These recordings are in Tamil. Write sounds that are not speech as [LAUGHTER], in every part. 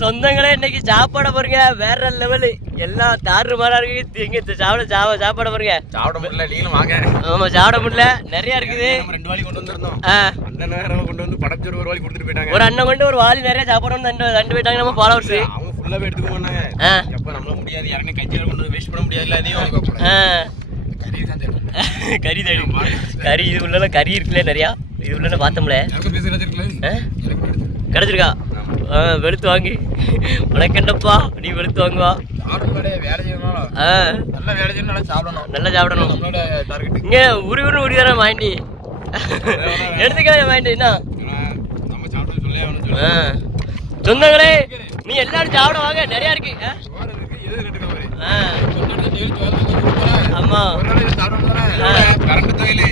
சொந்தங்களே இன்னைக்கு சாப்பாட போறீங்க வேற லெவலு எல்லாம் தாறு மாறா இருக்கு. இங்க சாப்பிட சாவ சாப்பாட போறீங்க சாப்பிட முடியல நீங்களும் வாங்க. ஆமா சாப்பிட முடியல. நிறைய இருக்குது. ரெண்டு வாளி கொண்டு வந்திருந்தோம். அந்த நேரம் கொண்டு வந்து படச்சோறு ஒரு வாளி கொடுத்துட்டு போயிட்டாங்க. ஒரு அண்ணன் கொண்டு ஒரு வாளி நிறைய சாப்பிடணும் ரெண்டு ரெண்டு போயிட்டாங்க நம்ம ஃபாலோவர்ஸ் அவங்க ஃபுல்லாவே எடுத்துக்க மாட்டாங்க. எப்ப நம்மள முடியாது யாருமே கஞ்சி கொண்டு வந்து வேஸ்ட் பண்ண முடியாது அதையும் கறி கறி தேடி. கறி இது உள்ள கறி இருக்குல்ல நிறையா. இது உள்ள பார்த்தோம்ல. கிடைச்சிருக்கா? வெளுத்து வாங்கி. உனக்கு என்னப்பா? நீ வெளுத்து வாங்குவா. நல்லா சாப்பிடணும். இங்க உரு உரு உரி தானே வாண்டி எடுத்துக்கவே வாண்டி என்ன. சொந்தங்களே நீ எல்லாரும் சாப்பிட வாங்க. நிறைய இருக்கு. ஆமா. கரண்ட் தொழில்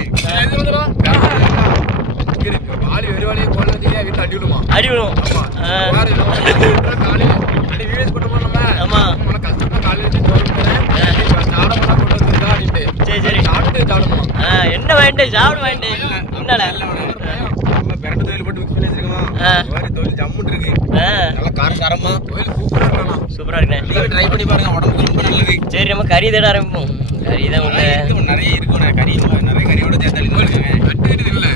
வாலி ஒரு வாலியை போனதுக்கு வீட்டில் அடி விடுமா அடி விழும் ஆமா ஆ. வாரி காலையில் அடி வீடியோஸ் போட்டோமா நம்ம ஆமா. நம்ம கஷ்டமா காலையில் வச்சு சோறு சாப்பிட [LAUGHS] கொண்டு வந்துருக்கா அப்படின்ட்டு. சரி, சரி. என்ன வாண்டி சாப்பிட நல்லது. சரி நம்ம கறி தேட ஆரம்பிப்போம். கறி தான் உள்ள. நிறைய இருக்கு, நிறைய இருக்கும் கறி நிறைய கறியோட சேர்த்து அழிந்து கட்டுக்கிட்டு இல்ல.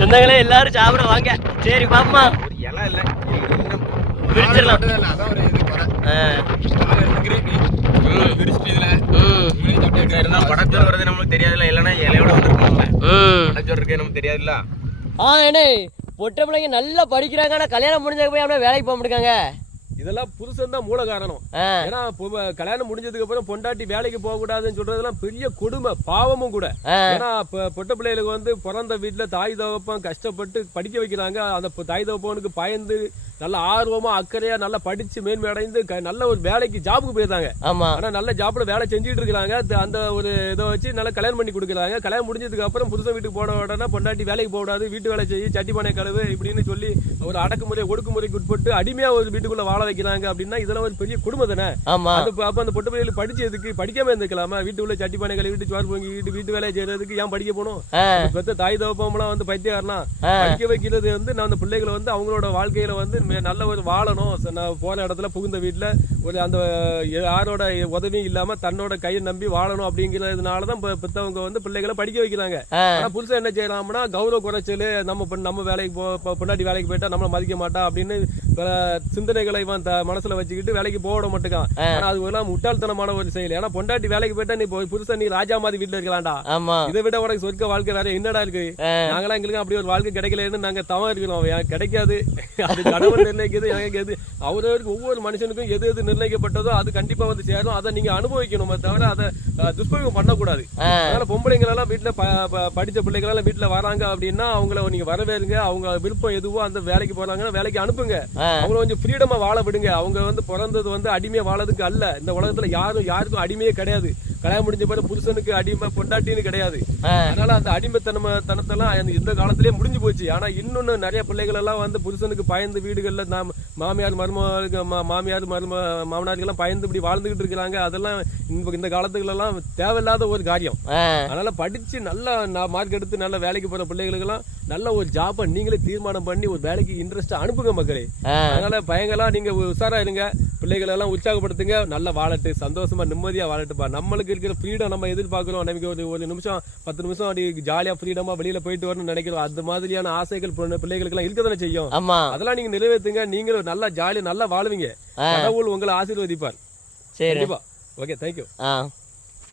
சொந்தங்களே எல்லாரும் சாப்பிட வாங்க. சரி பாப்பமா ஒரு இலை இல்ல. விரிச்சிடலாம். பொட்டை பிள்ளைங்க நல்லா படிக்கிறாங்க ஆனா கல்யாணம் முடிஞ்ச போய் அப்படியே வேலைக்கு போக மாட்டாங்க இதெல்லாம் புருஷன் தான் மூல காரணம். ஏன்னா கல்யாணம் முடிஞ்சதுக்கு அப்புறம் பொண்டாட்டி வேலைக்கு போக கூடாதுன்னு சொல்றதெல்லாம் பெரிய கொடுமை பாவமும் கூட. ஏன்னா பொட்ட பிள்ளைகளுக்கு வந்து பிறந்த வீட்டுல தாய் தகப்பன் கஷ்டப்பட்டு படிக்க வைக்கிறாங்க. அந்த தாய் தகப்பனுக்கு பயந்து நல்ல ஆர்வமா அக்கறையா நல்லா படிச்சு மேன்மை அடைந்து நல்ல ஒரு வேலைக்கு ஜாபுக்கு போயிருந்தாங்க ஆமா. ஆனா நல்ல ஜாப்ல வேலை செஞ்சுட்டு இருக்காங்க அந்த ஒரு இதை வச்சு நல்லா கல்யாணம் பண்ணி கொடுக்குறாங்க. கல்யாணம் முடிஞ்சதுக்கு அப்புறம் புருஷன் வீட்டுக்கு போன உடனே பொண்டாட்டி வேலைக்கு போக கூடாது வீட்டு வேலை செய்ய சட்டி பானை கழுவு இப்படின்னு சொல்லி ஒரு அடக்குமுறை ஒடுக்குமுறைக்கு உட்பட்டு அடிமையா ஒரு வீட்டுக்குள்ள வாழ வைக்கிறாங்க அப்படின்னா இதெல்லாம் ஒரு பெரிய குடும்பம் தானே? ஆமா. அது அப்ப- அந்த பொட்டு பிள்ளைகள் படிச்சதுக்கு படிக்காம இருந்துக்கலாமா? வீட்டுக்குள்ள சட்டி பானை கழுவி வீட்டு சோறு பொங்கி வீட்டு வீட்டு வேலையை செய்யறதுக்கு ஏன் படிக்க போகணும்? ஆ. பெத்த தாய் தகப்பம்லாம் வந்து ஆ. படிக்க வைக்கிறது வந்து நான் அந்த பிள்ளைகளை வந்து அவங்களோட வாழ்க்கையில வந்து நல்ல ஒரு வாழணும். நான் போன இடத்துல புகுந்த வீட்டுல ஒரு அந்த யாரோட உதவியும் இல்லாம தன்னோட கையை நம்பி வாழணும் அப்படிங்கிறதுனாலதான் இப்ப பெத்தவங்க வந்து பிள்ளைகளை படிக்க வைக்கிறாங்க. ஆ. ஆனா புருஷன் என்ன செய்யலாம்னா கௌரவ குறைச்சல் நம்ம நம்ம வேலைக்கு போ பொண்டாட்டி வேலைக்கு போயிட்டா நம்மள மதிக்க மாட்டா அப்படின்னு சிந்தனைகளை இவன் மனசுல வச்சுக்கிட்டு வேலைக்கு போக விட மாட்டேங்கான் ஆனா அது எல்லாம் முட்டாள்தனமான ஒரு செயல். ஏன்னா பொண்டாட்டி வேலைக்கு போயிட்டா நீ போ- புருஷன் நீ ராஜா மாதிரி வீட்டுல இருக்கலாம்டா இதை விட உனக்கு சொர்க்க வாழ்க்கை வேற என்னடா இருக்கு. நாங்களாம் எங்களுக்கு அப்படி ஒரு வாழ்க்கை கிடைக்கலன்னு நாங்க தவம் இருக்கிறோம். கிடைக்காது. அது கடவுள் [LAUGHS] நிர்ணயிக்கிறது எனக்கு எது அவரவருக்கு ஒவ்வொரு மனுஷனுக்கும் எது எது நிர்ணயிக்கப்பட்டதோ அது கண்டிப்பா வந்து சேரும் அதை நீங்க அனுபவிக்கணுமே தவிர அதை துஷ்பிரயோகம் பண்ணக்கூடாது. அதனால பொம்பளைங்க எல்லாம் வீட்டுல படிச்ச பிள்ளைங்க எல்லாம் வீட்டுல வராங்க அப்படின்னா அவங்கள நீங்க வரவேறுங்க. அவங்க விருப்பம் எதுவோ அந்த வேலைக்கு போறாங்கன்னா வேலைக்கு அனுப்புங்க. அவங்கள கொஞ்சம் ஃப்ரீடமா வாழ விடுங்க. அவங்க வந்து பிறந்தது வந்து அடிமையா வாழறதுக்கு அல்ல. இந்த உலகத்துல யாரும் யாருக்கும் அடிமையே கிடையாது. கல்யாணம் முடிஞ்ச பிறகு புருஷனுக்கு அடிமை பொண்டாட்டின்னு கிடையாது. அதனால அந்த அடிமைத்தனம தனத்தெல்லாம் இந்த காலத்திலேயே முடிஞ்சு போச்சு. ஆனா இன்னொன்னு நிறைய பிள்ளைகள் எல்லாம் வந்து புருஷனுக்கு பயந்து வீடுகள்ல நாம் மாமியார் மருமகளுக்கு மாமியார் மரும மாமனாருக்கு எல்லாம் பயந்து இப்படி வாழ்ந்துகிட்டு இருக்கிறாங்க. அதெல்லாம் இந்த காலத்துக்குள்ள எல்லாம் தேவையில்லாத ஒரு காரியம். அதனால படிச்சு நல்லா மார்க் எடுத்து நல்ல வேலைக்கு போற பிள்ளைகளுக்கெல்லாம் நல்ல ஒரு ஜாப்பை நீங்களே தீர்மானம் பண்ணி ஒரு வேலைக்கு இன்ட்ரெஸ்டா அனுப்புங்க மக்களே. அதனால பயங்களா நீங்க உஷாரா இருங்க. பிள்ளைகளை எல்லாம் உற்சாகப்படுத்துங்க. நல்லா வாழட்டு சந்தோஷமா நிம்மதியா வாழட்டுப்பா. நம்மளுக்கு இருக்கிற ஃப்ரீடம் நம்ம எதிர்பார்க்கிறோம். நமக்கு ஒரு ஒரு நிமிஷம் பத்து நிமிஷம் அப்படி ஜாலியா ஃப்ரீடமா வெளியில போயிட்டு வரணும்னு நினைக்கிறோம். அந்த மாதிரியான ஆசைகள் பிள்ளை- பிள்ளைகளுக்கு எல்லாம் இருக்கதானே செய்யும். ஆமா. அதெல்லாம் நீங்க நிறைவேற்றுங்க நீங்களும் நல்லா ஜாலியா நல்லா வாழுவீங்க. கடவுள் உங்களை ஆசீர்வதிப்பார். சரி. கண்டிப்பா. Okay thank you